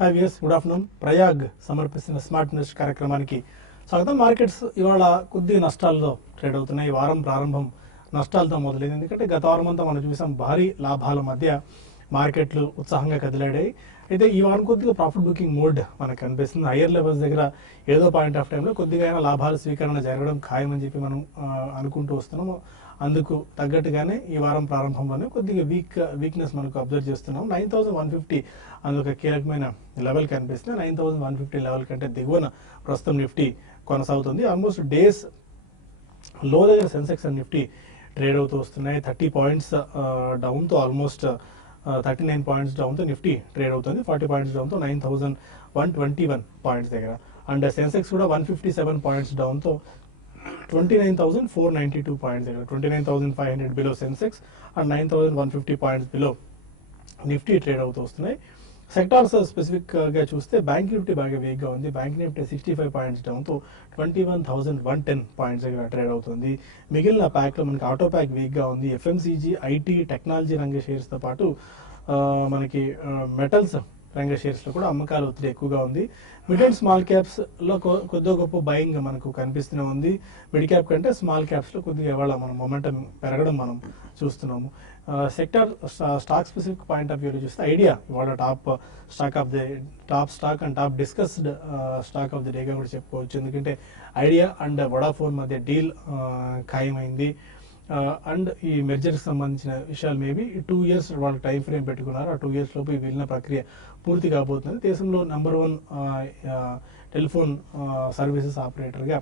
Hi viewers, good afternoon. Prayag సమర్పిస్తున్న smart invest కార్యక్రమానికి స్వాగతం. మార్కెట్స్ ఇవాళ కొద్దిగా నష్టాలతో ట్రేడ్ అవుతున్నాయి. ఈ వారం ప్రారంభం నష్టాలతో మొదలైంది. ఎందుకంటే గత వారం అంతా మనం చూసాం భారీ లాభాల మధ్య మార్కెట్లు ఉత్సాహంగా కదిలాడాయి. అయితే ఈ వారం కొద్దిగా ప్రాఫిట్ బుకింగ్ మోడ్ మనకు కనిపిస్తుంది. హయ్యర్ లెవెల్స్ దగ్గర ఏదో పాయింట్ ఆఫ్ టైంలో కొద్దిగా అయినా లాభాల స్వీకరణ జరగడం ఖాయమని చెప్పి మనం అనుకుంటూ వస్తున్నాము. అందుకు తగ్గట్టుగానే ఈ వారం ప్రారంభంలోనే కొద్దిగా వీక్నెస్ మనకు అబ్జర్వ్ చేస్తున్నాం. 9150 అందుకు కీలకమైన లెవెల్ కనిపిస్తుంది. 9150 లెవెల్ కంటే దిగువన ప్రస్తుతం నిఫ్టీ కొనసాగుతుంది. ఆల్మోస్ట్ డేస్ లో దగ్గర సెన్సెక్స్ అండ్ నిఫ్టీ ట్రేడ్ అవుతూ వస్తున్నాయి. 30 పాయింట్స్ డౌన్తో ఆల్మోస్ట్ 39 పాయింట్స్ డౌన్తో నిఫ్టీ ట్రేడ్ అవుతుంది. 40 పాయింట్స్ డౌన్తో 9121 పాయింట్స్ దగ్గర. అండ్ సెన్సెక్స్ కూడా 157 పాయింట్స్ డౌన్తో 29,492 పాయింట్స్ దగ్గర. 29,500 below Sensex and 9,150 points below Nifty trade అవుతూ వస్తున్నాయి. సెక్టార్స్ స్పెసిఫిక్ గా చూస్తే బ్యాంక్ నిఫ్టీ బాగా వీక్ గా ఉంది. బ్యాంక్ నిఫ్టీ 65 పాయింట్స్ డౌన్తో 21,110 పాయింట్స్ దగ్గర ట్రేడ్ అవుతుంది. మిగిలిన ప్యాక్ లో మనకి ఆటో ప్యాక్ వీక్ గా ఉంది. ఎఫ్ఎంసీజీ, ఐటీ, టెక్నాలజీ రంగ షేర్స్ తో పాటు మనకి మెటల్స్ రంగ షేర్స్ లో కూడా అమ్మకాల ఒత్తిడి ఎక్కువగా ఉంది. మిడ్ అండ్ స్మాల్ క్యాప్స్ లో కొద్దిగా గొప్ప బయింగ్ మనకు కనిపిస్తూనే ఉంది. మిడ్ క్యాప్ కంటే స్మాల్ క్యాప్స్ లో కొద్దిగా ఇవాళ మనం మొమెంటం పెరగడం మనం చూస్తున్నాము. Sector stock specific point of వ్యూలో చూస్తే ఐడియా ఇవాళ top stock and top discussed stock of the డేగా కూడా చెప్పుకోవచ్చు. ఎందుకంటే ఐడియా అండ్ వడాఫోన్ మధ్య డీల్ ఖాయమైంది. అండ్ ఈ మెర్జర్కి సంబంధించిన విషయాలు మేబీ 2 years వాళ్ళ టైం ఫ్రేమ్ పెట్టుకున్నారు. ఆ 2 years లోపు ఈ వెళ్ళిన ప్రక్రియ పూర్తి కాబోతుంది. దేశంలో నెంబర్ 1 టెలిఫోన్ సర్వీసెస్ ఆపరేటర్గా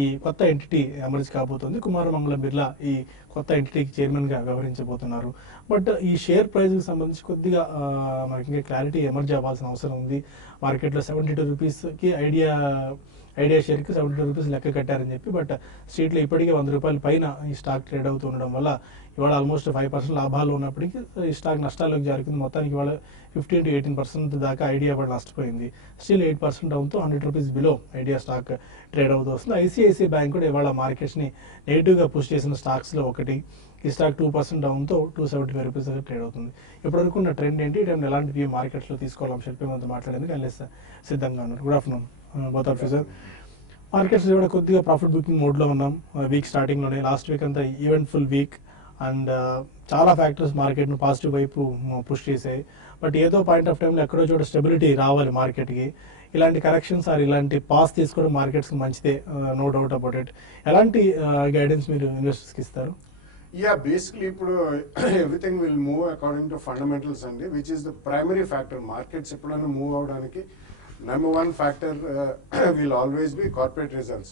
ఈ కొత్త ఎంటిటీ ఎమర్జ్ కాబోతుంది. కుమారమంగళం బిర్లా ఈ కొత్త ఎంటిటీకి చైర్మన్ గా వ్యవహరించబోతున్నారు. బట్ ఈ షేర్ ప్రైస్ కి సంబంధించి కొద్దిగా మనకి ఇంకా క్లారిటీ ఎమర్జ్ అవ్వాల్సిన అవసరం ఉంది. మార్కెట్లో 72 రూపీస్కి ఐడియా షేర్ కి 72 రూపీస్ లెక్క కట్టారని చెప్పి, బట్ స్ట్రీట్ లో ఇప్పటికే 100 రూపాయల పైన ఈ స్టాక్ ట్రేడ్ అవుతూ ఉండడం వల్ల ఇవాళ ఆల్మోస్ట్ 5% లాభాలు ఉన్నప్పటికీ ఈ స్టాక్ నష్టాల్లోకి జారుకుంది. మొత్తానికి ఇవాళ 15 to 18% దాకా ఐడియా కూడా నష్టపోయింది. Still 8% డౌన్తో 100 rupees below idea stock trade అవుతూ వస్తుంది. ఐసిఐసిఐ బ్యాంక్ కూడా ఇవాళ మార్కెట్స్ ని నెగిటివ్ గా పుష్ చేసిన స్టాక్స్ లో ఒకటి. ఈ స్టాక్ 2% డౌన్తో 275 రూపీస్ దగ్గర ట్రేడ్ అవుతుంది. ఇప్పుడు అనుకున్న ట్రెండ్ ఏంటి, ఎలాంటి వ్యూ మార్కెట్స్ లో తీసుకోవాలి అంశంపై మనతో మాట్లాడేందుకు అనలిస్ట్ సిద్ధంగా ఉన్నారు. Good afternoon both of you sir. Markets కూడా కొద్దిగా ప్రాఫిట్ బుకింగ్ మోడ్ లో ఉన్నాం. వీక్ స్టార్టింగ్ లోనే లాస్ట్ వీక్ అంతా ఈవెంట్ఫుల్ వీక్ అండ్ చాలా ఫ్యాక్టర్స్ మార్కెట్ ను పాజిటివ్ వైపు పుష్ చేసాయి. బట్ ఏదో పాయింట్ ఆఫ్ టైంలో ఎక్కడో చోట స్టెబిలిటీ రావాలి మార్కెట్ కి. ఇలాంటి కరెక్షన్స్ ఇలాంటి పాస్ తీసుకోవడం మార్కెట్స్ కి మంచిదే, నో డౌట్ అబౌట్ ఇట్. ఎలాంటి గైడెన్స్ మీరు ఇన్వెస్టర్స్ కి ఇస్తారు? Basically ఇప్పుడు everything will move according to fundamentals అండి, which is the primary factor. Markets ఎప్పుడైనా మూవ్ అవడానికి number 1 factor will always be corporate results.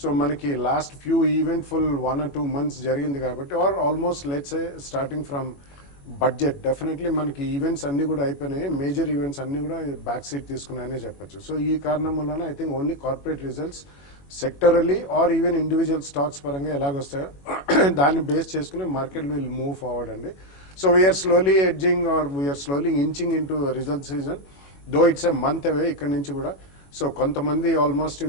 So మనకి last few eventful 1 or 2 months జరిగింది కాబట్టి, or almost let's say starting from budget, definitely మనకి events అన్ని కూడా అయిపోయినాయి. మేజర్ ఈవెంట్స్ అన్ని కూడా బ్యాక్ సీట్ తీసుకున్నాయనే చెప్పొచ్చు. సో ఈ కారణం వలన I think only corporate results sectorally or even individual stocks పరంగా ఎలాగొస్తాయో దాన్ని బేస్ చేసుకుని మార్కెట్ విల్ మూవ్ ఫార్వర్డ్ అండి. So we are slowly edging or we are slowly inching into result season, though it's a month away ఇక్కడ నుంచి కూడా. So కొంతమంది almost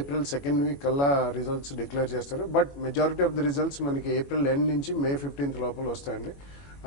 April 2nd week కల్లా రిజల్ట్స్ డిక్లేర్ చేస్తారు. But majority of the results మనకి April end నుంచి May 15th లోపల వస్తాయండి.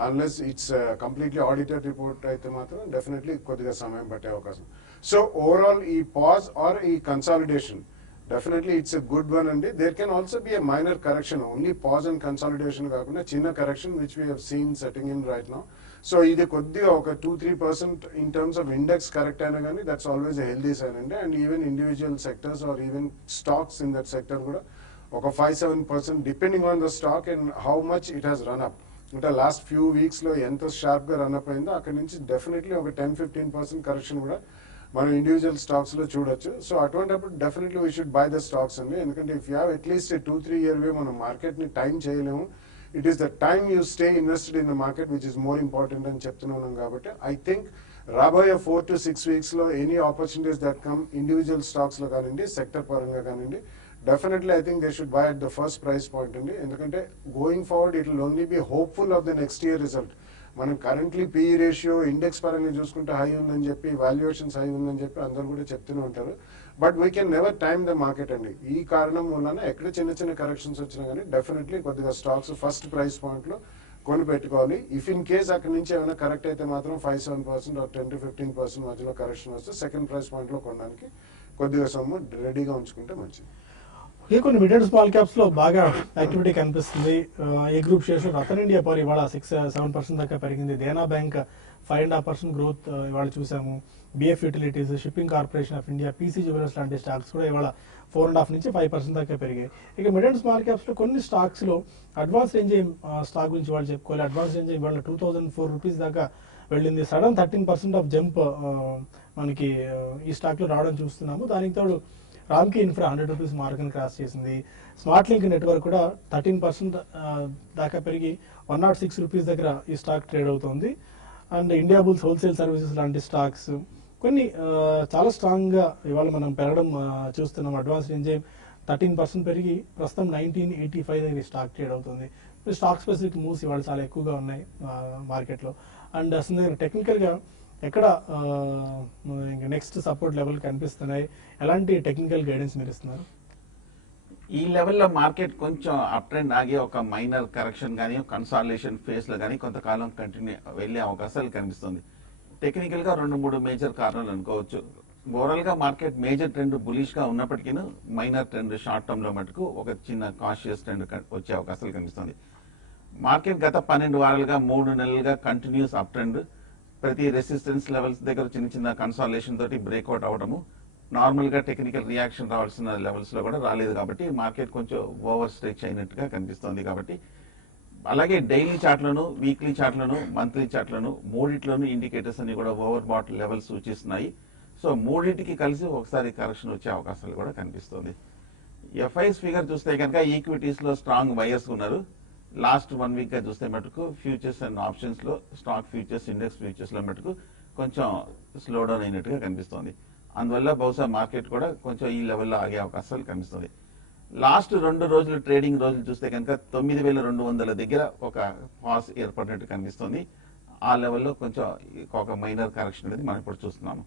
Unless it's completely audited report అయితే మాత్రం డెఫినెట్లీ కొద్దిగా సమయం పట్టే అవకాశం. సో ఓవరాల్ ఈ పాజ్ ఆర్ ఈ consolidation definitely it's a good one అండి. There can also be a minor correction, only pause and consolidation కాకుండా చిన్న correction which we have seen setting in right now. So ఇది కొద్దిగా ఒక 2-3% in terms of index correct అయినా కానీ that's always a healthy sign అండి. And even individual sectors or even stocks in that sector కూడా ఒక 5-7% depending on the stock and how much it has run up. అంటే last few weeks లో ఎంత sharp గా run up అయిందో అక్కడ నుంచి డెఫినెట్లీ ఒక 10-15% కరెక్షన్ కూడా మనం ఇండివిజువల్ స్టాక్స్ లో చూడొచ్చు. సో అటువంటిప్పుడు definitely we should buy the stocks అండి. ఎందుకంటే if you have at least 2-3 year వే మనం మార్కెట్ ని టైం చేయలేము. It is the time you stay invested in the market which is more important అని చెప్తున్నాం. కాబట్టి ఐ థింక్ రాబోయే 4 to 6 weeks లో any opportunities that come individual stocks లో కానివ్వండి, సెక్టర్ పరంగా కానివ్వండి, definitely I think they should buy at the first price point అండి. ఎందుకంటే going forward it will only be hopeful of the next year result. మనం currently PE ratio index పరంగా చూసుకుంటే high ఉందని చెప్పి, వాల్యుయేషన్స్ హై ఉందని చెప్పి అందరూ కూడా చెప్తూనే ఉంటారు. But we can never time the market అండి. ఈ కారణం వలన ఎక్కడ చిన్న చిన్న కరెక్షన్స్ వచ్చినా కానీ డెఫినెట్లీ కొద్దిగా స్టాక్స్ ఫస్ట్ ప్రైస్ పాయింట్ లో కొని పెట్టుకోవాలి. ఇఫ్ ఇన్ కేస్ అక్కడి నుంచి ఏమైనా కరెక్ట్ అయితే మాత్రం 5-7% 10-15% మధ్యలో కరెక్షన్ వస్తే సెకండ్ ప్రైస్ పాయింట్ లో కొనడానికి కొద్దిగా సొమ్ము రెడీగా ఉంచుకుంటే మంచిది. ఈ కొన్ని మిడ్ అండ్ స్మాల్ క్యాప్స్ లో బాగా యాక్టివిటీ కనిపిస్తుంది. A group shares Ratan India Power ఇవాళ 6-7% దాకా పెరిగింది. దేనా బ్యాంక్ 5.5% గ్రోత్ ఇవాళ చూసాము. BF utilities, shipping corporation of India, PC jewellers లాంటి స్టాక్స్ కూడా ఇవాళ 4.5 నుంచి 5% దాకా పెరిగాయి. ఇక మిడ్ అండ్ స్మాల్ క్యాప్స్ లో కొన్ని స్టాక్స్ లో అడ్వాన్స్ రేంజ్ స్టాక్ గురించి వాళ్ళు చెప్పుకోవాలి. అడ్వాన్స్ రేంజ్ ఇవాళ 2004 రూపీస్ దాకా వెళ్ళింది. సడన్ 13% ఆఫ్ జంప్ మనకి ఈ స్టాక్ లో రావడం చూస్తున్నాము. దానికి తోడు Ramky infra 100 rupees mark cross చేసింది. స్మార్ట్ లింక్ నెట్వర్క్ కూడా 13% దాకా పెరిగి 106 రూపీస్ దగ్గర ఈ స్టాక్ ట్రేడ్ అవుతోంది. And India bulls wholesale services లాంటి స్టాక్స్ కొన్ని చాలా స్ట్రాంగ్ గా ఇవాళ మనం పెరగడం చూస్తున్నాం. అడ్వాన్స్ రేంజ్ 13% పెరిగి ప్రస్తుతం 1985 దగ్గర స్టాక్ ట్రేడ్ అవుతుంది. స్టాక్ స్పెసిఫిక్ మూవ్స్ ఇవాళ చాలా ఎక్కువగా ఉన్నాయి మార్కెట్ లో. అండ్ అసలు టెక్నికల్ గా ఎక్కడ ఇంకా నెక్స్ట్ సపోర్ట్ లెవెల్ కనిపిస్తున్నాయి, ఎలాంటి టెక్నికల్ గైడెన్స్ మీరు ఇస్తున్నారు? ఈ లెవెల్లో మార్కెట్ కొంచెం అప్ ట్రెండ్ ఆగి ఒక మైనర్ కరెక్షన్ కానీ కన్సాలిడేషన్ ఫేస్ లో కానీ కొంతకాలం కంటిన్యూ వెళ్లే అవకాశాలు కనిపిస్తుంది. టెక్నికల్ గా 2-3 మేజర్ కారణాలు అనుకోవచ్చు. ఓవరాల్ గా మార్కెట్ మేజర్ ట్రెండ్ బులిష్ గా ఉన్నప్పటికీ మైనర్ ట్రెండ్ షార్ట్ టర్మ్ లో మటుకు ఒక చిన్న కాషియస్ ట్రెండ్ వచ్చే అవకాశాలు కనిపిస్తుంది. మార్కెట్ గత 12 వారాలుగా 3 నెలలుగా కంటిన్యూస్ అప్ ట్రెండ్, ప్రతి రెసిస్టెన్స్ లెవెల్స్ దగ్గర చిన్న చిన్న కన్సాలిడేషన్ తోటి బ్రేక్అవుట్ అవడము, నార్మల్ గా టెక్నికల్ రియాక్షన్ రావాల్సిన లెవెల్స్ లో కూడా రాలేదు. కాబట్టి మార్కెట్ కొంచెం ఓవర్ స్ట్రెచ్ అయినట్టుగా కనిపిస్తోంది. కాబట్టి అలాగే డైలీ చార్ట్లను, వీక్లీ చార్ట్లను, మంత్లీ చార్ట్లను మూడిట్లోనూ ఇండికేటర్స్ అన్ని కూడా ఓవర్ బాట్ లెవెల్స్ సూచిస్తున్నాయి. సో మూడింటికి కలిసి ఒకసారి కరెక్షన్ వచ్చే అవకాశాలు కూడా కనిపిస్తుంది. ఎఫ్ఐఎస్ ఫిగర్ చూస్తే కనుక ఈక్విటీస్ లో స్ట్రాంగ్ బయర్స్ ఉన్నారు. లాస్ట్ 1 వీక్ గా చూస్తే మటుకు ఫ్యూచర్స్ అండ్ ఆప్షన్స్ లో, స్టాక్ ఫ్యూచర్స్, ఇండెక్స్ ఫ్యూచర్స్ లో మటుకు కొంచెం స్లో డౌన్ అయినట్టుగా కనిపిస్తోంది. అందువల్ల బహుశా మార్కెట్ కూడా కొంచెం ఈ లెవెల్లో ఆగే అవకాశాలు కనిపిస్తుంది. లాస్ట్ 2 రోజులు ట్రేడింగ్ రోజులు చూస్తే కనుక 9200 దగ్గర ఒక పాస్ ఏర్పడినట్టు కనిపిస్తుంది. ఆ లెవెల్లో కొంచెం ఒక మైనర్ కరెక్షన్ అనేది మనం ఇప్పుడు చూస్తున్నాము.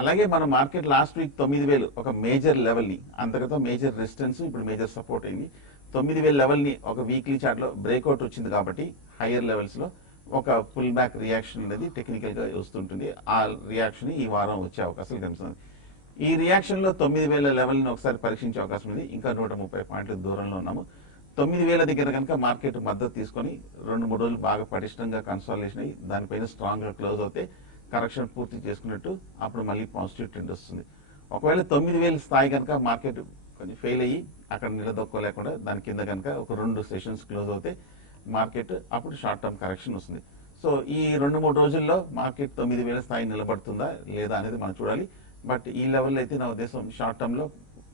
అలాగే మన మార్కెట్ లాస్ట్ వీక్ 9000 ఒక మేజర్ లెవెల్ ని, అంతకంటే మేజర్ రెసిస్టెన్స్, ఇప్పుడు మేజర్ సపోర్ట్ అయింది. 9000 లెవెల్ ని ఒక వీక్లీ చార్ట్ లో బ్రేక్అవుట్ వచ్చింది. కాబట్టి హైయర్ లెవెల్స్ లో ఒక పుల్ బ్యాక్ రియాక్షన్ అనేది టెక్నికల్ గా వస్తుంటుంది. ఆ రియాక్షన్ ఈ వారం వచ్చే అవకాశాలు కనిపిస్తుంది. ఈ రియాక్షన్ లో 9000 లెవెల్ ని ఒకసారి పరీక్షించే అవకాశం ఉంది. ఇంకా 130 పాయింట్ల దూరంలో ఉన్నాము. 9000 దగ్గర కనుక మార్కెట్ మద్దతు తీసుకొని 2-3 రోజులు బాగా పటిష్టంగా కన్సాలిడేషన్ అయ్యి దానిపైన స్ట్రాంగ్ గా క్లోజ్ అవుతే కరెక్షన్ పూర్తి చేసుకున్నట్టు అప్పుడు మళ్ళీ పాజిటివ్ ట్రెండ్ వస్తుంది. ఒకవేళ 9000 స్థాయి కనుక మార్కెట్ కొంచెం ఫెయిల్ అయ్యి అక్కడ నిలదొక్కోలేకుండా దాని కింద కనుక ఒక 2 సెషన్స్ క్లోజ్ అవుతే మార్కెట్ అప్పుడు షార్ట్ టర్మ్ కరెక్షన్ వస్తుంది. సో ఈ 2-3 రోజుల్లో మార్కెట్ 9000 స్థాయి నిలబడుతుందా లేదా అనేది మనం చూడాలి. బట్ ఈ లెవెల్లో అయితే నా ఉద్దేశం షార్ట్ టర్మ్ లో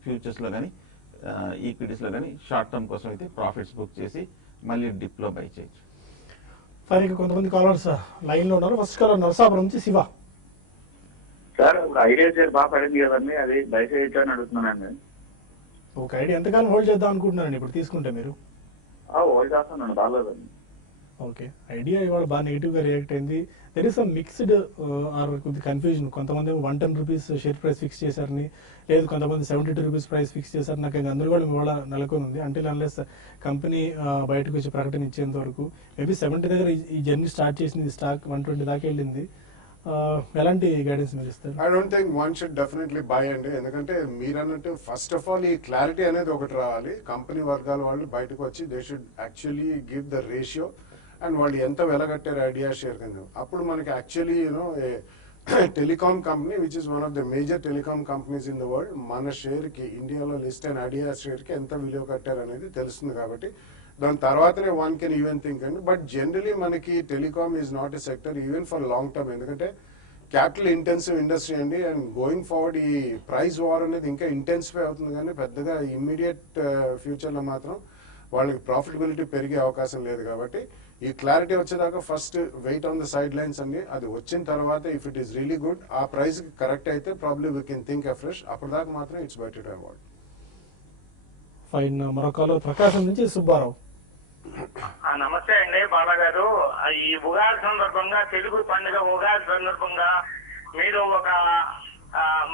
ఫ్యూచర్స్ లో కానీ ఈక్విటీస్ లో కానీ షార్ట్ టర్మ్ కోసం అయితే ప్రాఫిట్స్ బుక్ చేసి మళ్ళీ డిప్ లో బై చేయొచ్చు. ఫైన్, కొంతమంది కాలర్స్ లైన్ లో ఉన్నారు. ఫస్ట్ కాలర్ నరసాపురం నుంచి శివ. సార్ ఇప్పుడు ఐడియా షేర్ బాగా పడింది కదండి, అది బై చేయొచ్చు అని అడుగుతున్నానండి. ఒక ఐడియా ఎంతకాలం హోల్డ్ చేద్దాం అనుకుంటున్నారండి ఇప్పుడు తీసుకుంటే మీరు? హోల్డ్ చేస్తానండి, బాగాలేదండి. ఓకే, ఐడియా ఇవాళ బాగా నెగిటివ్ గా రియాక్ట్ అయింది. There is some mixed or కొద్ది కన్ఫ్యూజన్. కొంతమంది 110 రూపీస్ షేర్ ప్రైస్ ఫిక్స్ చేశారని, లేదు కొంతమంది 72 రూపీస్ ప్రైస్ ఫిక్స్ చేశారు. నాకు ఇంకా గందరగోళం ఇవాళ నెలకొని ఉంది. అంటే అన్లెస్ కంపెనీ బయటకు వచ్చి ప్రకటన ఇచ్చేంత వరకు మేబీ 70 దగ్గర ఈ జర్నీ స్టార్ట్ చేసింది. స్టాక్ 120 దాకా వెళ్ళింది. ఎలాంటి గైడెన్స్ మీరు ఇస్తారు? I don't think one should definitely by అండి. ఎందుకంటే మీరు అన్నట్టు ఫస్ట్ ఆఫ్ ఆల్ ఈ క్లారిటీ అనేది ఒకటి రావాలి. కంపెనీ వర్గాల వాళ్ళు బయటకు వచ్చి they should actually give the ratio and వాళ్ళు ఎంత వెలగట్టారు ఐడియా షేర్ కింద. అప్పుడు మనకి actually you know telecom company which is one of the major telecom companies in the world, మన షేర్ కి ఇండియాలో లిస్ట్ అయిన ఐడియా షేర్ కి ఎంత విలువ కట్టారు అనేది తెలుస్తుంది. కాబట్టి దాని తర్వాతనే వన్ కెన్ ఈవెన్ థింక్ అండి. బట్ జనరలీ మనకి telecom is not a sector even for long term. ఎందుకంటే క్యాపిటల్ ఇంటెన్సివ్ ఇండస్ట్రీ అండి. అండ్ గోయింగ్ ఫార్వర్డ్ ఈ ప్రైస్ వార్ అనేది ఇంకా ఇంటెన్సిఫై అవుతుంది. కానీ పెద్దగా ఇమ్మీడియట్ ఫ్యూచర్ లో మాత్రం వాళ్ళకి ప్రాఫిటబిలిటీ పెరిగే అవకాశం లేదు. కాబట్టి ఈ క్లారిటీ వచ్చేదాకా first wait on the sidelines అండి. అది వచ్చిన తర్వాత if it is really good, ఆ ప్రైస్ కరెక్ట్ అయితే probably we can think afresh. అప్పటిదాకా మాత్రం it's better to avoid. Fine, మరొక ప్రకాశం నుంచి సుబ్బారావు. నమస్తే అండి బాలా గారు. ఈ ఉగాది సందర్భంగా, తెలుగు పండుగ ఉగాది సందర్భంగా మీరు ఒక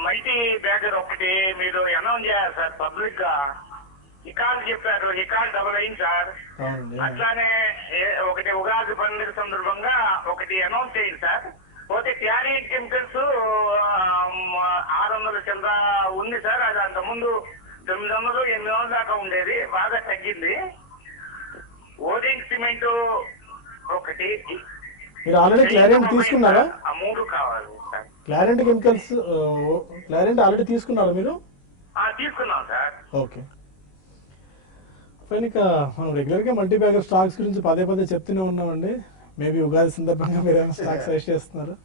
మల్టీ బ్యాగర్ ఒకటి మీరు అనౌన్స్ చేయాలి సార్ పబ్లిక్ గా. హికాల్ చెప్పారు, హికాల్ డబల్ అయింది సార్. అవునండి. అట్లానే ఒకటి ఉగాది పండుగ సందర్భంగా ఒకటి అనౌన్స్ అయింది సార్. పోతే క్లారీ కెమికల్స్ 600 చిల్లర ఉంది సార్. అది అంతకుముందు 900, 800 దాకా ఉండేది, బాగా తగ్గింది. ఓడింగ్ సిమెంట్ ఒకటి. మీరు ఆల్రెడీ క్లారెంట్ తీసుకున్నారా? ఆ 3 కావాలి sir. Clariant chemicals Clariant already తీసుకున్నారా మీరు? తీసుకున్నాం సార్. Okay fine. ఇక మనం రెగ్యులర్గా మల్టీ బ్యాగర్ స్టాక్స్ గురించి పదే పదే చెప్తూనే ఉన్నామండి. మేబీ ఉగాది సందర్భంగా మీరు ఏమైనా స్టాక్స్ సజెస్ట్ చేస్తున్నారు?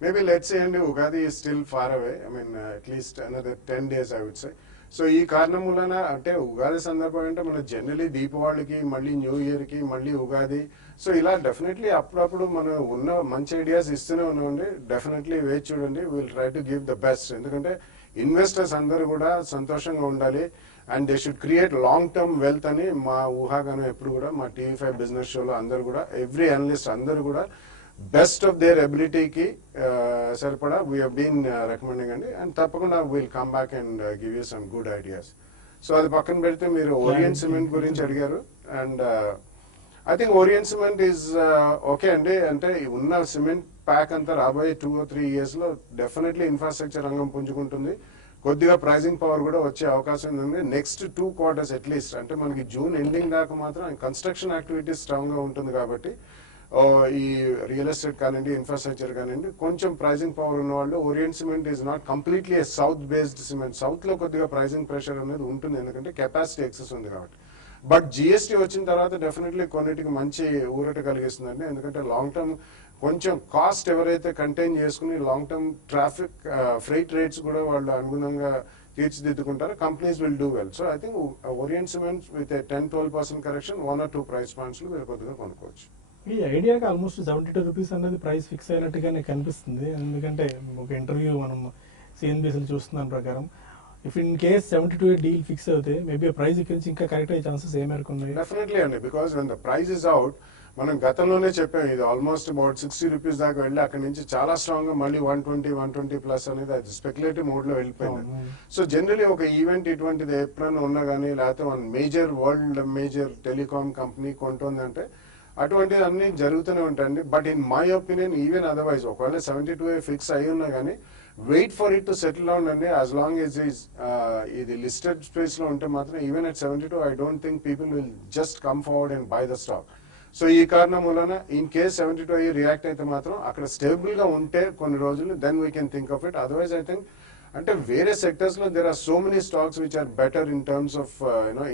Maybe let's say and Ugadi is still far away. I mean, at least another 10 days I would say. So ఈ కారణం వలన అంటే ఉగాది సందర్భం అంటే మన జనరలీ దీపావళికి మళ్ళీ న్యూ ఇయర్ కి మళ్ళీ ఉగాది, సో ఇలా డెఫినెట్లీ అప్పుడప్పుడు మనం ఉన్న మంచి ఐడియాస్ ఇస్తూనే ఉన్నామండి. డెఫినెట్లీ వేచి చూడండి. Will try to give the best. ఎందుకంటే ఇన్వెస్టర్స్ అందరూ కూడా సంతోషంగా ఉండాలి and they should create long term wealth అని మా ఊహాగానం ఎప్పుడు కూడా మా TV5 బిజినెస్ షోలో అందరూ కూడా ఎవ్రీ అనలిస్ట్ అందరూ కూడా బెస్ట్ ఆఫ్ దేర్ ఎబిలిటీకి సరిపడా వీ హీన్ రికమెండింగ్ అండి. అండ్ తప్పకుండా will come back and give you some good ideas. So అది పక్కన పెడితే మీరు ఓరియంట్ సిమెంట్ గురించి అడిగారు. And I think Orient cement is okay అండి. అంటే ఉన్న సిమెంట్ ప్యాక్ అంతా రాబోయే 2 or 3 years లో డెఫినెట్లీ ఇన్ఫ్రాస్ట్రక్చర్ రంగం పుంజుకుంటుంది. కొద్దిగా ప్రైజింగ్ పవర్ కూడా వచ్చే అవకాశం ఉంది. నెక్స్ట్ 2 quarters అట్లీస్ట్, అంటే మనకి జూన్ ఎండింగ్ దాకా మాత్రం కన్స్ట్రక్షన్ యాక్టివిటీస్ స్ట్రాంగ్ గా ఉంటుంది కాబట్టి ఈ రియల్ ఎస్టేట్ కానివ్వండి, ఇన్ఫ్రాస్ట్రక్చర్ కానివ్వండి, కొంచెం ప్రైజింగ్ పవర్ ఉన్న వాళ్ళు orient cement is not completely south based cement. South లో కొద్దిగా ప్రైజింగ్ ప్రెషర్ అనేది ఉంటుంది ఎందుకంటే కెపాసిటీ ఎక్సెస్ ఉంది కాబట్టి. బట్ GST వచ్చిన తర్వాత డెఫినెట్లీ కొన్నిటికి మంచి ఊరట కలిగిస్తుందండి. ఎందుకంటే లాంగ్ టర్మ్ కొంచెం కాస్ట్ ఎవరైతే కంటైన్ చేసుకుని long term traffic freight rates కూడా వాళ్ళు అనుగుణంగా తీర్చిదిద్దుకుంటారు, companies will do well. So I think Orient Cement with 10-12% correction 1 or 2 price points లో మీరు కొద్దిగా కొనుక్కోవచ్చు. ఈ ఐడియాకి ఆల్మోస్ట్ 72 రూపీస్ అనేది ప్రైస్ ఫిక్స్ అయినట్టుగానే కనిపిస్తుంది. ఎందుకంటే ఒక ఇంటర్వ్యూ మనం CNBCలో చూస్తున్నాం ప్రకారం if in case 72 deal fix అవుతే మేబీ ప్రైస్ ఇక్కడ నుంచి ఇంకా కరెక్ట్ అయ్యే ఛాన్సెస్ ఏ మేరకు ఉన్నాయి? డెఫినెట్లీ అండి, because when the price is out, మనం గతంలోనే చెప్పాం ఇది ఆల్మోస్ట్ అబౌట్ 60 రూపీస్ దాకా వెళ్ళి అక్కడ నుంచి చాలా స్ట్రాంగ్ గా మళ్ళీ 120 ప్లస్ అనేది అది స్పెక్యులేటివ్ మోడ్ లో వెళ్ళిపోయింది. సో జనరలీ ఒక ఈవెంట్ ఇటువంటిది ఎప్పుడైనా ఉన్నా కానీ లేకపోతే వన్ మేజర్ టెలికాం కంపెనీ కొంటుందంటే అటువంటిది అన్ని జరుగుతూనే ఉంటాయండి. But in my opinion even otherwise ఒకవేళ 72 ఫిక్స్ అయి ఉన్నా కానీ wait for it to settle down అండి. యాజ్ లాంగ్ ఎస్ ఇది లిస్టెడ్ స్పేస్ లో ఉంటే మాత్రం even at 72 I don't think people will just come forward and buy the stock. So ఈ కారణం వలన ఇన్ కేస్ 72 అయ్యి రియాక్ట్ అయితే మాత్రం అక్కడ స్టేబుల్ గా ఉంటే కొన్ని రోజులు then we can think of it. Otherwise I think అంటే వేరే సెక్టర్స్ లో there are so many stocks which are better in terms of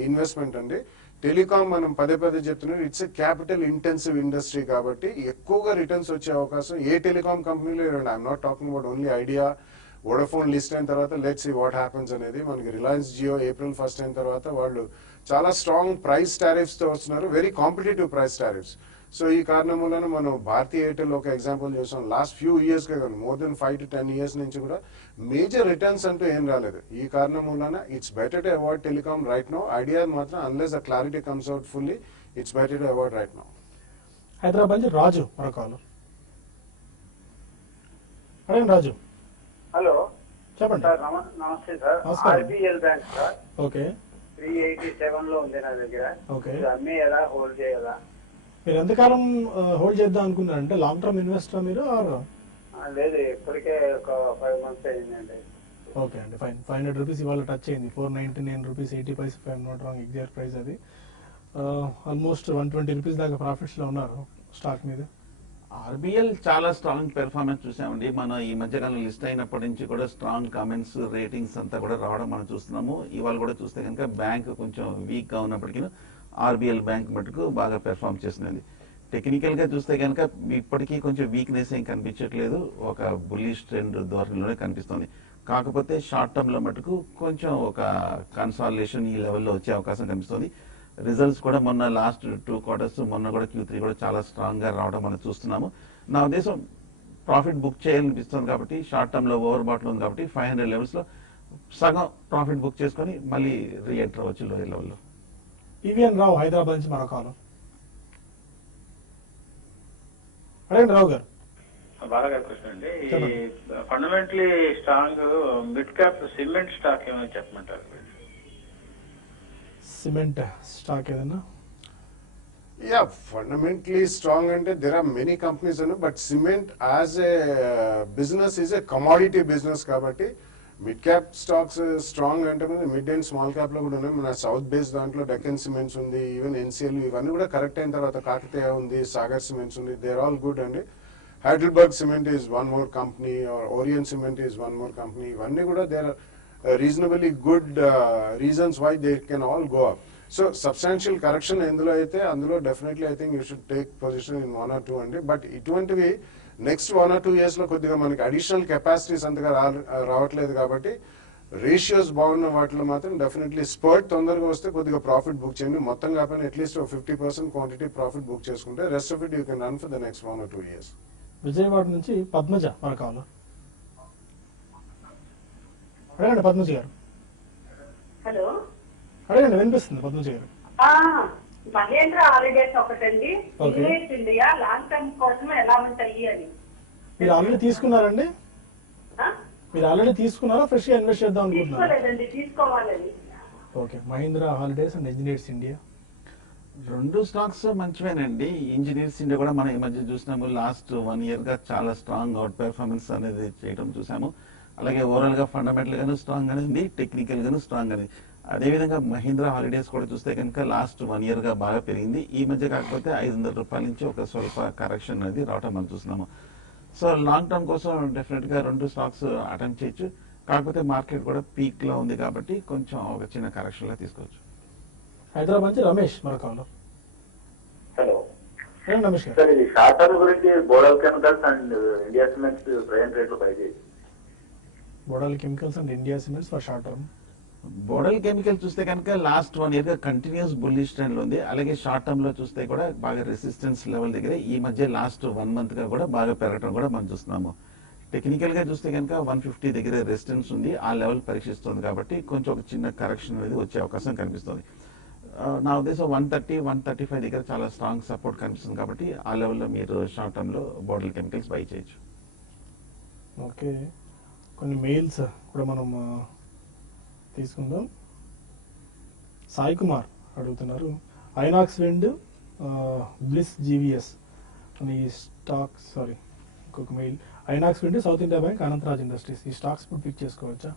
investment అండి. టెలికాం మనం పదే చెప్తున్నారు, it's a capital intensive industry కాబట్టి ఎక్కువగా రిటర్న్స్ వచ్చే అవకాశం ఏ టెలికాం కంపెనీలో ఇవ్వండి. I'm not talking about only Idea. Vodafone list అయిన తర్వాత లెట్స్ సీ వాట్ హ్యాపెన్స్ అనేది. మనకి రిలయన్స్ జియో April 1 అయిన తర్వాత వాళ్ళు చాలా స్ట్రాంగ్ ప్రైస్ టారిఫ్స్ తో వస్తున్నారు, very competitive price tariffs. So ఈ కారణం వలన మనం భారతీయ ఎయిర్టెల్ ఒక ఎగ్జాంపుల్ చూసాం. లాస్ట్ ఫ్యూ ఇయర్స్ గా మోర్ దెన్ 5 to 10 years నుంచి కూడా మేజర్ రిటర్న్స్ అంటూ ఏం రాలేదు. ఈ కారణం వలన it's better to avoid telecom right now. Idea మాత్రం unless the clarity comes out fully it's better to avoid right now. Hyderabad నుంచి రాజు మరొకరు. అడగండి రాజు. హలో చెప్పండి సార్. నమస్తే సార్. నమస్కారం. RBL బ్యాంక్ సార్ ఓకే 387 లో ఉంది నా దగ్గర. ఓకే ఇది అమ్మేయాలా హోల్డ్ చేయాలా? మీరు ఎంతకాలం హోల్డ్ చేద్దాం అనుకున్నారంటే లాంగ్ టర్మ్ ఇన్వెస్టర్ మీరు? లేదు, ఇప్పటికే ఒక 5 months అయిందండి. ఓకే అండి ఫైన్. 500 రూపీస్ ఇవాళ టచ్ అయింది. 499 rupees 80 paise if I'm not wrong exact price అది. ఆల్మోస్ట్ 120 రూపీస్ దాకా ప్రాఫిట్స్ లో ఉన్నారు స్టాక్ మీద. RBL చాలా స్ట్రాంగ్ పెర్ఫార్మెన్స్ చూసామండి. మనం ఈ మధ్యకాలం లిస్ట్ అయినప్పటి నుంచి కూడా స్ట్రాంగ్ కామెంట్స్ రేటింగ్స్ అంతా కూడా రావడం మనం చూస్తున్నాము. ఇవాళ కూడా చూస్తే కనుక బ్యాంక్ కొంచెం వీక్ గా ఉన్నప్పటికీ RBL బ్యాంక్ మటుకు బాగా పెర్ఫార్మ్ చేస్తుంది. టెక్నికల్ గా చూస్తే కనుక ఇప్పటికీ కొంచెం వీక్నెస్ ఏం కనిపించట్లేదు, ఒక బుల్లిష్ ట్రెండ్ ధోరణిలోనే కనిపిస్తుంది. కాకపోతే షార్ట్ టర్మ్ లో మటుకు కొంచెం ఒక కన్సాలిడేషన్ ఈ లెవెల్లో వచ్చే అవకాశం కనిపిస్తుంది. రిజల్ట్స్ కూడా మొన్న లాస్ట్ 2 quarters మొన్న కూడా Q3 కూడా చాలా స్ట్రాంగ్ గా రావడం మనం చూస్తున్నాము. నా ఉద్దేశం ప్రాఫిట్ బుక్ చేయాలనిపిస్తుంది కాబట్టి షార్ట్ టర్మ్ లో ఓవర్ బాట్ లో ఉంది కాబట్టి 500 లెవెల్స్ లో సగం ప్రాఫిట్ బుక్ చేసుకొని మళ్ళీ రీఎంటర్ అవ్వచ్చు లోయర్ లెవెల్లో. ఈవీఎన్ రావు హైదరాబాద్ నుంచి మరొకరు. అడగండి రావు గారు. బాగా క్వశ్చన్ అండి. ఈ fundamentally strong mid cap cement stock ఏమైనా చెప్పమంటారు? సిమెంట్ స్టాక్ ఏదైనా? Yeah, fundamentally strong and there are many companies, but cement as a business is a commodity business kabatti mid cap stocks strong ante mid and small cap lo kuda unnai. Mana south base dantlo Deccan Cements undi, even NCL ivanni kuda correct ayin tarvata Kakatiya undi, Sagar Cements undi, they are all good andi. Heidelberg Cement is one more company, or Orient Cement is one more company. Ivanni kuda there are reasonably good reasons why they can all go up. So substantial correction ఎందులో అయితే అందులో definitely I think you should take position in 1 or 2 అండి. But ఇటువంటివి next 1 or 2 years లో కొద్దిగా మనకి additional capacities అంతగా రావట్లేదు కాబట్టి రేషియోస్ బాగున్న వాటిలో మాత్రం డెఫినెట్లీ స్పర్ట్ తొందరగా వస్తే కొద్దిగా ప్రాఫిట్ బుక్ చేయండి. మొత్తం కాకపోయినా అట్లీస్ట్ 50% క్వాంటిటీ ప్రాఫిట్ బుక్ చేసుకుంటే rest of it you can run for the next 1 or 2 years. Vijayawada నుంచి పద్మజ మన కావాలి. అడగండి పద్మజ గారు. హలో, అడగండి, వినిపిస్తుంది పద్మజ గారు. మహేంద్ర హాలిడేస్ ఒకటండి, ఇన్వెస్ట్ ఇండియా లాంగ్ టర్మ్ కోసం ఎలా ఉంటాయి అని. మీరు ఆల్రెడీ తీసుకున్నారండి? మీరు ఆల్రెడీ తీసుకున్నారా? ఫ్రెష్ గా ఇన్వెస్ట్ చేద్దాం అనుకుంటున్నారా? తీసుకోలేదండి, తీసుకోవాలని. Okay, Mahindra holidays and engineers India రెండు స్టాక్స్ మంచివేనండి. ఇంజనీర్స్ ఇండియా కూడా మనం ఈ మధ్య చూసినాము, లాస్ట్ 1 year గా చాలా స్ట్రాంగ్ అవుట్ పెర్ఫార్మెన్స్ అనేది చేయడం చూసాము. అలాగే ఓవరాల్ గా ఫండమెంటల్ గాను స్ట్రాంగ్ గానే ఉంది, టెక్నికల్ గాను స్ట్రాంగ్ అనేది. అదేవిధంగా మహీంద్రా హాలిడేస్ కూడా చూస్తే కనుక లాస్ట్ 1 year గా బాగా పెరిగింది. ఈ మధ్య కాకపోతే 500 రూపాయల నుంచి ఒక స్వల్ప కరెక్షన్ అనేది రావటం మనం చూస్తున్నాము. సో లాంగ్ టర్మ్ కోసం డెఫినెట్ గా రెండు స్టాక్స్ అటెంప్ట్ చేయొచ్చు. కాకపోతే మార్కెట్ కూడా పీక్ లో ఉంది కాబట్టి కొంచెం ఒక చిన్న కరెక్షన్ లా తీసుకోవచ్చు. హైదరాబాద్ నుంచి రమేష్ మరొకరు. హలో రమేష్ గారు. సార్, ఇది షార్ట్ టర్మ్ గురించి Bodal chemicals and India cements present రేట్లు బై చేసి. Bodal chemicals and India cements for short term. Bodal chemical చూస్తే కనుక లాస్ట్ 1 year గా కంటిన్యూస్ బుల్లిష్ ట్రెండ్ లో ఉంది. అలాగే షార్ట్ టర్మ్ లో చూస్తే కూడా బాగా రెసిస్టెన్స్ లెవెల్ దగ్గర ఈ మధ్య లాస్ట్ 1 month గా కూడా బాగా పెరగడం కూడా మనం చూస్తున్నాము. టెక్నికల్ గా చూస్తే కనుక 150 దగ్గర రెసిస్టెన్స్ ఉంది, ఆ లెవెల్ పరీక్షిస్తుంది కాబట్టి కొంచెం ఒక చిన్న కరెక్షన్ అనేది వచ్చే అవకాశం కనిపిస్తుంది. నా ఉద్దేశం 130, 135 దగ్గర చాలా స్ట్రాంగ్ సపోర్ట్ కనిపిస్తుంది కాబట్టి ఆ లెవెల్లో మీరు షార్ట్ టర్మ్ లో బోడల్ కెమికల్స్ బై చేయొచ్చు. ఓకే, కొన్ని మెయిల్స్ కూడా మనం తీసుకుందాం. సాయి కుమార్ అడుగుతున్నారు, ఐనాక్స్ విండ్, బ్లిస్ జీవీఎస్ అని స్టాక్. సారీ, ఇంకొక mail. INOX wind, south India bank, Anantharaj industries, ఈ స్టాక్స్ ఇప్పుడు పిక్ చేసుకోవచ్చా?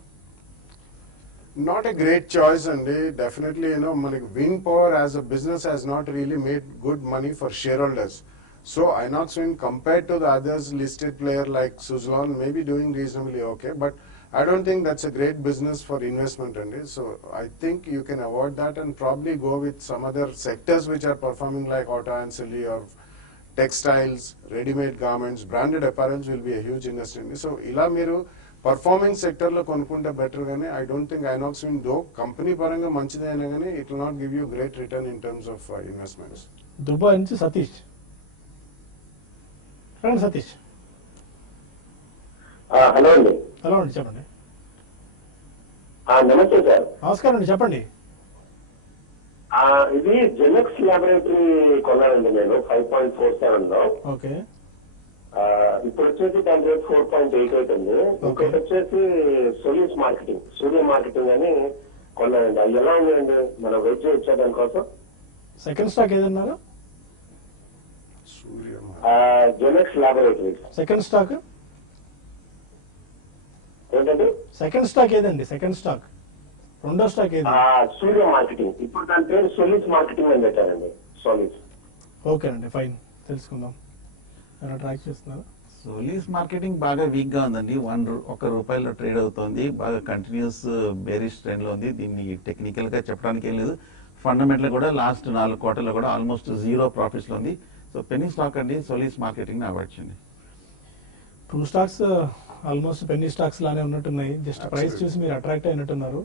Not a great choice and definitely like wind power as a business has not really made good money for shareholders. So Inox Wind compared to the others listed player like Suzlon may be doing reasonably okay, but I don't think that's a great business for investment and so I think you can avoid that and probably go with some other sectors which are performing like auto ancillary or textiles, ready-made garments, branded apparels will be a huge industry. So ila meeru performing sector లో కొనుక్కుంటే better గానీ I don't think INOX wind though company పరంగా మంచిదే అయినా కానీ it will not give you great return in terms of investments. Dubai నుంచి Satish. Satish hello అండి. Hello అండి, చెప్పండి. నమస్తే సార్. నమస్కారం అండి, చెప్పండి. ఇది జెనెక్స్ ల్యాబొరేటరీ కొన్నానండి నేను 5.47 లో. ఓకే, ఇప్పుడు వచ్చేసి దాని రేట్ 4.88 ఉంది. ఇంకోటి వచ్చేసి సోలిస్ మార్కెటింగ్, సూర్య మార్కెటింగ్ అని కొన్నానండి. అది ఎలా ఉందండి? మనం వెయిట్ చేయొచ్చా దానికోసం? సెకండ్ స్టాక్ ఏదన్నారు? Genex laboratories. సెకండ్ స్టాక్ ఏంటండి? సెకండ్ స్టాక్ ఏదండి? సెకండ్ స్టాక్, రెండో స్టాక్ ఏది? సూర్య మార్కెటింగ్. ఇప్పుడు దాని పేరు సోలిస్ మార్కెటింగ్ అని పెట్టారండి. సోలిస్. ఓకే అండి, ఫైన్, తెలుసుకుందాం. ట్రాక్ చేస్తున్నారు. సోలీస్ మార్కెటింగ్ బాగా వీక్ గా ఉందండి. 1 రూపాయలో ట్రేడ్ అవుతోంది, బాగా కంటిన్యూస్ బేరిష్ ట్రెండ్ లో ఉంది. దీన్ని టెక్నికల్ గా చెప్పడానికి ఏం లేదు. ఫండమెంటల్ కూడా లాస్ట్ 4 quarters కూడా ఆల్మోస్ట్ 0 ప్రాఫిట్స్ లో ఉంది. సో పెన్నీ స్టాక్ అండి, సోలీస్ మార్కెటింగ్ ని అవాయిడ్ చేయండి. 2 స్టాక్స్ ఆల్మోస్ట్ పెన్నీ స్టాక్స్ లానే ఉన్నట్టున్నాయి. జస్ట్ ప్రైస్ చూసి మీరు అట్రాక్ట్ అయినట్టున్నారు.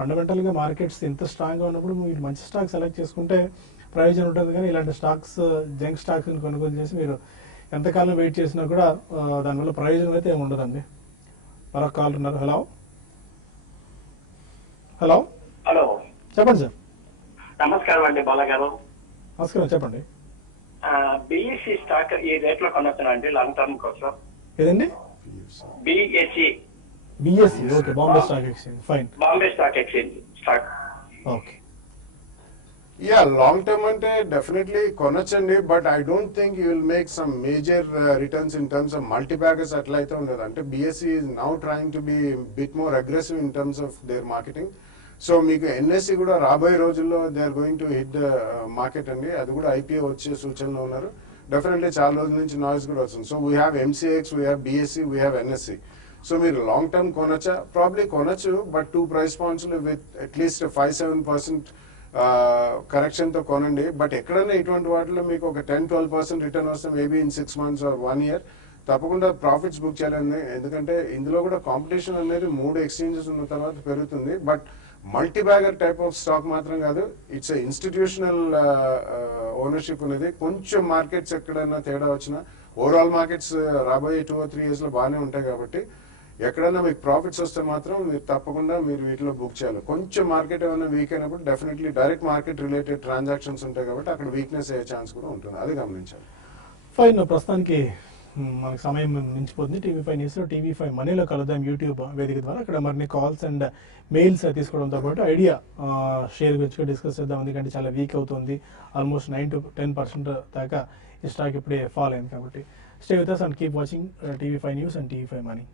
ఫండమెంటల్ గా మార్కెట్స్ ఇంత స్ట్రాంగ్ గా ఉన్నప్పుడు మీరు మంచి స్టాక్ సెలెక్ట్ చేసుకుంటే ప్రయోజనం ఉంటుంది. కానీ ఇలాంటి స్టాక్స్, జంక్ స్టాక్స్ కొనుగోలు చేసి మీరు ఎంతకాలం వెయిట్ చేసినా కూడా దానివల్ల ప్రయోజనం అయితే ఏమి ఉండదండి. మరొక కాల్ ఉన్నారు. హలో హలో హలో, చెప్పండి సార్. నమస్కారం అండి బాలగారు. నమస్కారం, చెప్పండి. బిఎస్సి స్టాక్ ఈ రేట్ లో కొనొచ్చునా అండి లాంగ్ టర్మ్ కోసం? ఏదండి? BSE. BSE, okay, Bombay stock exchange. Fine, Bombay stock exchange stock. Okay, yeah long term అంటే డెఫినెట్లీ కొనొచ్చండి, but I don't think you will make some major returns in terms of multibaggers అట్లా అయితే ఉండదు. అంటే BSE is now trying to be bit more aggressive in terms of their marketing. So మీకు NSE కూడా రాబోయే రోజుల్లో they are going to hit the market అండి. అది కూడా ఐపీఓ వచ్చే సూచనలో ఉన్నారు. డెఫినెట్లీ చాలా రోజుల నుంచి నాయిస్ కూడా వస్తుంది. So we have MCX, we have BSE, we have NSE. So మీరు లాంగ్ టర్మ్ కొనొచ్చా? ప్రాబ్లీ కొనొచ్చు, but 2 price points with at least 5-7% correction తో కొనండి. బట్ ఎక్కడైనా ఇటువంటి వాటిలో మీకు ఒక 10-12% రిటర్న్ వస్తే maybe in 6 months or 1 year తప్పకుండా ప్రాఫిట్స్ బుక్ చేయాలండి. ఎందుకంటే ఇందులో కూడా కాంపిటీషన్ అనేది 3 exchanges ఉన్న తర్వాత పెరుగుతుంది. But multi bagger type of stock మాత్రం కాదు, ఇట్స్ ఇన్స్టిట్యూషనల్ ఓనర్షిప్ అనేది. కొంచెం మార్కెట్స్ ఎక్కడైనా తేడా వచ్చినా ఓవరాల్ మార్కెట్స్ రాబోయే 2 or 3 years లో బాగానే ఉంటాయి. కాబట్టి ఎక్కడైనా మీకు ప్రాఫిట్స్ వస్తే మాత్రం మీరు తప్పకుండా మీరు వీటిలో బుక్ చేయాలి. కొంచెం మార్కెట్ ఏమైనా వీక్ అయినప్పుడు definitely direct market related transactions ఉంటాయి కాబట్టి అక్కడ వీక్నెస్ అయ్యే ఛాన్స్ కూడా ఉంటుంది, అది గమనించాలి. ఫైన్, ప్రస్తుతానికి మనకు సమయం మించిపోతుంది. టీవీ5 న్యూస్లో టీవీ5 మనీలో కలుద్దాం యూట్యూబ్ వేదిక ద్వారా. అక్కడ మరిన్ని కాల్స్ అండ్ మెయిల్స్ తీసుకోవడంతో పాటు ఐడియా షేర్ గురించి డిస్కస్ చేద్దాం. ఎందుకంటే చాలా వీక్ అవుతుంది, ఆల్మోస్ట్ 9 to 10% దాకా ఈ స్టాక్ ఇప్పుడే ఫాల్ అయింది. కాబట్టి stay with us and keep watching TV5 News and TV5 Money.